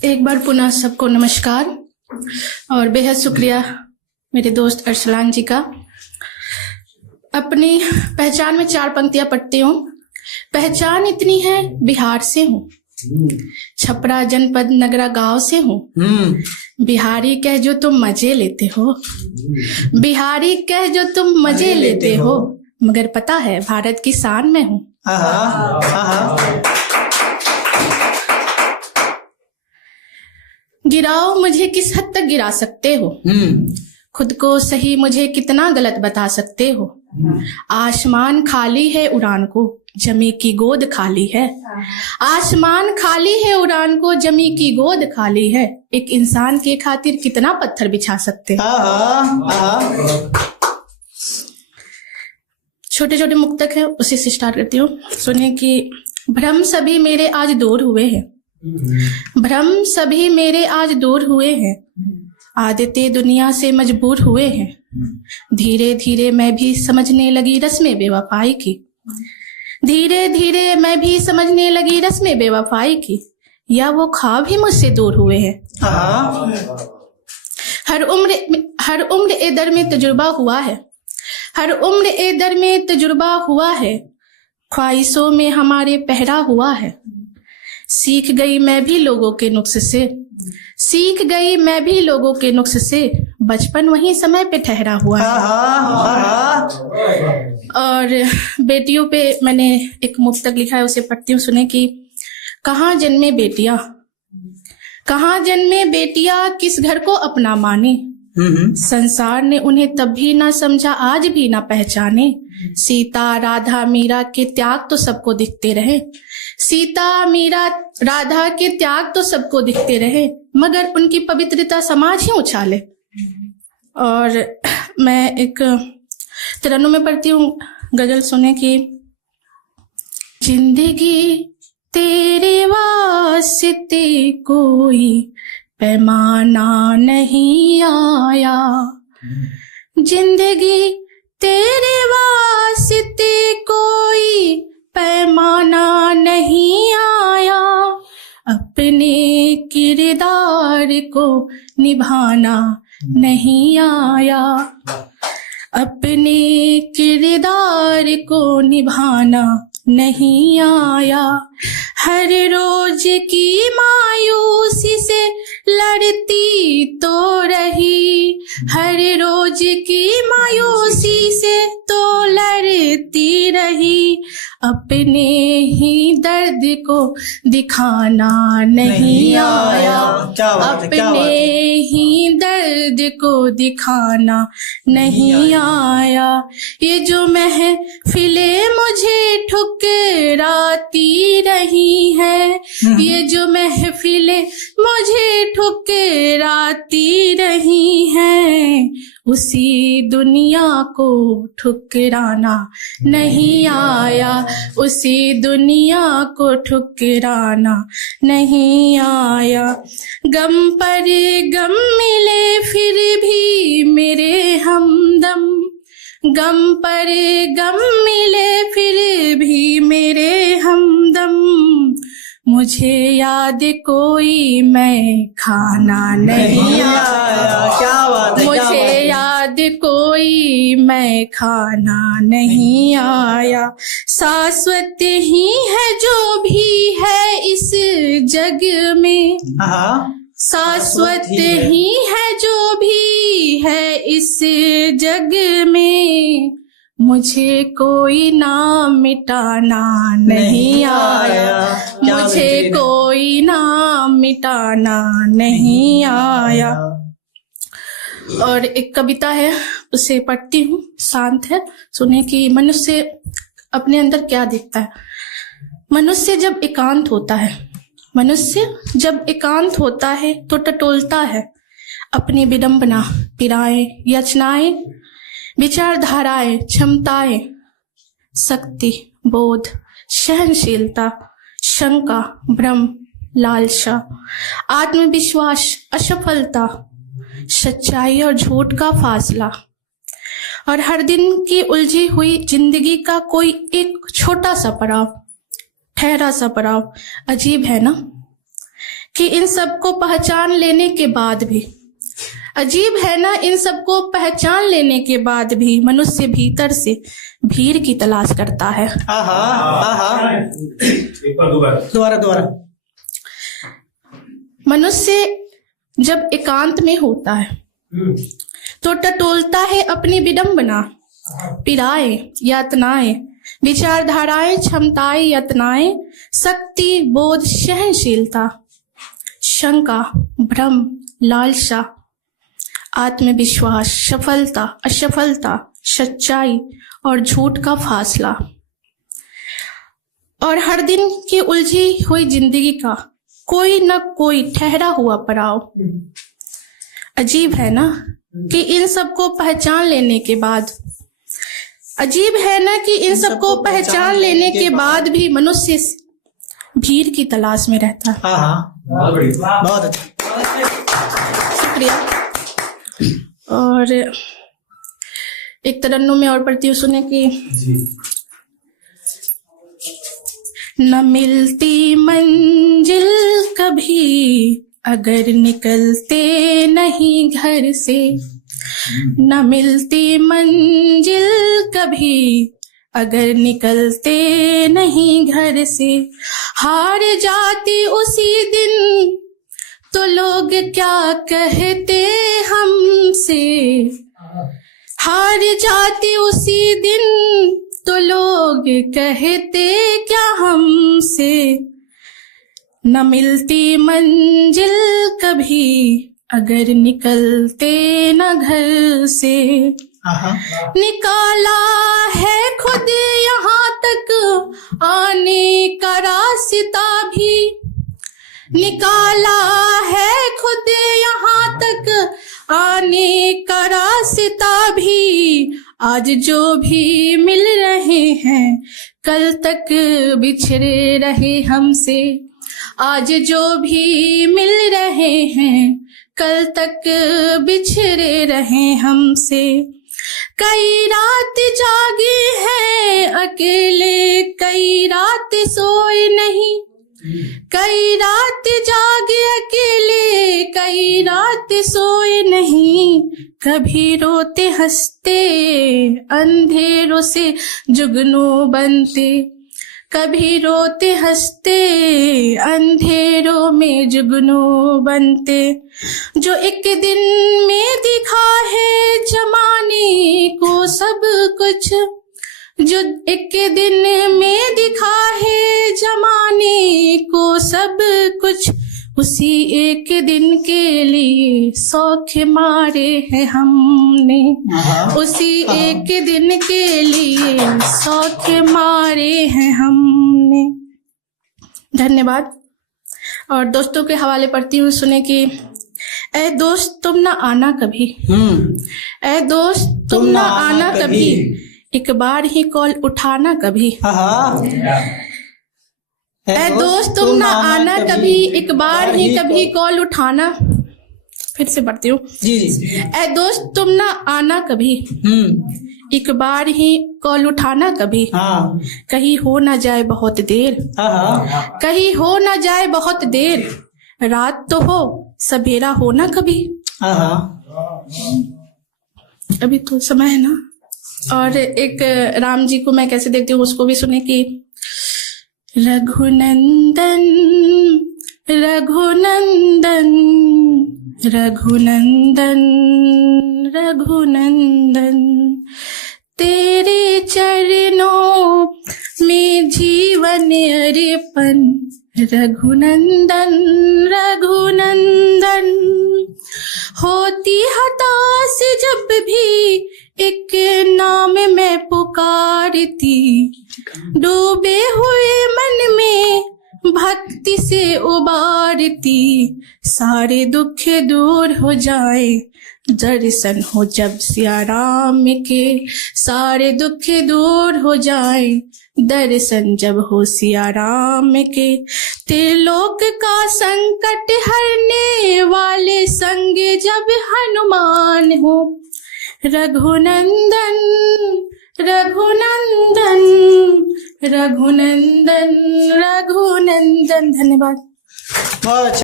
एक बार पुनः सबको नमस्कार और बेहद शुक्रिया मेरे दोस्त अरसलान जी का। अपनी पहचान में 4 पंक्तियां पढ़ती हूँ। पहचान इतनी है बिहार से हूँ, छपरा जनपद नगरा गांव से हूँ। बिहारी कह जो तुम मजे लेते हो, बिहारी कह जो तुम मजे लेते हो, मगर पता है भारत की शान में हूँ। गिराओ मुझे किस हद तक गिरा सकते हो, खुद को सही मुझे कितना गलत बता सकते हो। आसमान खाली है उड़ान को, जमी की गोद खाली है। आसमान खाली है उड़ान को, जमी की गोद खाली है। एक इंसान के खातिर कितना पत्थर बिछा सकते हैं। छोटे छोटे मुक्तक है, उसी से स्टार्ट करती हूँ। सुनिए कि भ्रम सभी मेरे आज दूर हुए हैं, भ्रम सभी मेरे आज दूर हुए हैं। आदतें दुनिया से मजबूर हुए हैं। धीरे धीरे मैं भी समझने लगी रस्में बेवफाई की, धीरे धीरे मैं भी समझने लगी रस्में बेवफाई की। या वो ख्वाब ही मुझसे दूर हुए हैं। हर उम्र ए दर में तजुर्बा हुआ है, हर उम्र ए दर में तजुर्बा हुआ है। ख्वाहिशों में हमारे पहरा हुआ है। सीख गई मैं भी लोगों के नुक्स से, सीख गई मैं भी लोगों के नुक्स से। बचपन वही समय पे ठहरा हुआ है। और बेटियों पे मैंने एक मुक्तक लिखा है, उसे पढ़ती हूँ। सुने कि कहाँ जन्मे बेटियां, कहाँ जन्मे बेटियां, किस घर को अपना माने। संसार ने उन्हें तब भी ना समझा, आज भी ना पहचाने। सीता राधा मीरा के त्याग तो सबको दिखते रहे, सीता मीरा राधा के त्याग तो सबको दिखते रहे, मगर उनकी पवित्रता समाज ही उछाले। और मैं एक तरन्नुम में पढ़ती हूँ गजल। सुने कि जिंदगी तेरे वास्ते कोई पैमाना नहीं आया, जिंदगी तेरे वास्ते कोई पैमाना नहीं आया। अपने किरदार को निभाना नहीं आया, अपने किरदार को निभाना नहीं आया। हर रोज की मायूसी से लड़ती तो रही, हर रोज की मायूसी से तो लड़ती रही। अपने ही दर्द को दिखाना नहीं आया, अपने ही दर्द को दिखाना नहीं आया। ये जो महफिलें मुझे ठुकराती रही है, ये जो महफिलें मुझे ठुकराती रही हैं, उसी दुनिया को ठुकराना नहीं आया, उसी दुनिया को ठुकराना नहीं आया। गम पर गम मिले फिर भी मेरे हमदम, गम पर गम मिले फिर भी मेरे हमदम। मुझे याद कोई मैं खाना नहीं आया, क्या बात है, मुझे याद कोई मैं खाना नहीं आया। शाश्वत ही है जो भी है इस जग में, शाश्वत ही है जो भी है इस जग में। मुझे कोई नाम मिटाना नहीं आया, मुझे कोई नाम मिटाना नहीं आया। और एक कविता है, उसे पढ़ती हूँ, शांत है। सुने कि मनुष्य अपने अंदर क्या देखता है। मनुष्य जब एकांत होता है, मनुष्य जब एकांत होता है तो टटोलता है अपनी विडंबना, पीड़ाएं, याचनाएं, विचारधाराएं, क्षमताएं, शक्ति, बोध, सहनशीलता, शंका, भ्रम, लालसा, आत्मविश्वास, असफलता, सच्चाई और झूठ का फासला, और हर दिन की उलझी हुई जिंदगी का कोई एक छोटा सा पड़ाव, ठहरा सा पड़ाव। अजीब है ना कि इन सबको पहचान लेने के बाद भी, अजीब है ना, इन सबको पहचान लेने के बाद भी मनुष्य भीतर से भीड़ की तलाश करता है। दोबारा। मनुष्य जब एकांत में होता है तो टटोलता है अपनी विडंबना, पीड़ाएं, यातनाएं, विचारधाराएं, क्षमताएं, यत्नाएं, शक्ति, बोध, सहनशीलता, शंका, भ्रम, लालसा, आत्मविश्वास, सफलता, असफलता, सच्चाई और झूठ का फासला, और हर दिन की उलझी हुई जिंदगी का कोई न कोई ठहरा हुआ पड़ाव। अजीब है ना कि इन सबको पहचान लेने के बाद, अजीब है ना कि इन सबको पहचान लेने के बाद भी मनुष्य भीड़ की तलाश में रहता है। बहुत अच्छा, शुक्रिया। और एक तरन्नुम में और पढ़ती हूँ, सुने कि न मिलती मंजिल कभी अगर निकलते नहीं घर से, न मिलती मंजिल कभी अगर निकलते नहीं घर से, हार जाती उसी दिन तो लोग क्या कहते हमसे, हार जाती उसी दिन तो लोग कहते क्या हमसे, न मिलती मंजिल कभी अगर निकलते न घर से, निकाला है खुद यहाँ तक आने का रास्ता भी, निकाला है खुद यहाँ तक आने का रास्ता भी, आज जो भी मिल रहे हैं कल तक बिछड़े रहे हमसे, आज जो भी मिल रहे हैं कल तक बिछड़े रहे हमसे, कई रात जागे हैं अकेले, कई रात सोए नहीं, कई रात जागे अकेले, कई रात सोए नहीं, कभी रोते हंसते अंधेरों से जुगनू बनते, कभी रोते हंसते अंधेरों में जुगनू बनते, जो एक दिन में दिखा है जमाने को सब कुछ, जो एक दिन में दिखा है जमाने को सब कुछ, उसी एक दिन के लिए शौक मारे हैं हमने, उसी एक दिन के लिए शौक मारे हैं हमने। धन्यवाद। और दोस्तों के हवाले पढ़ती हूँ, सुने कि ऐ दोस्त तुम ना आना कभी, ऐ दोस्त तुम ना आना कभी, एक बार ही कॉल उठाना कभी, ऐ दोस्त तुम ना आना कभी, एक बार ही कभी कॉल उठाना। फिर से पढ़ती हूँ, ऐ दोस्त तुम ना आना कभी, एक बार ही कॉल उठाना कभी, कहीं हो ना जाए बहुत देर, कहीं हो ना जाए बहुत देर, रात तो हो सवेरा हो ना कभी, अभी तो समय है ना। और एक राम जी को मैं कैसे देखती हूँ उसको भी सुने कि रघुनंदन रघुनंदन रघुनंदन रघुनंदन, तेरे चरणों में जीवन अर्पण, रघुनंदन रघुनंदन। होती हताश जब भी एक नाम में पुकारती, डूबे हुए मन में भक्ति से उबारती, सारे दुख दूर हो जाए दर्शन हो जब सिया राम के, सारे दुख दूर हो जाए दर्शन जब हो सिया राम के, त्रिलोक का संकट हरने वाले संग जब हनुमान हो, रघुनंदन रघुनंदन रघुनंदन रघुनंदन। धन्यवाद।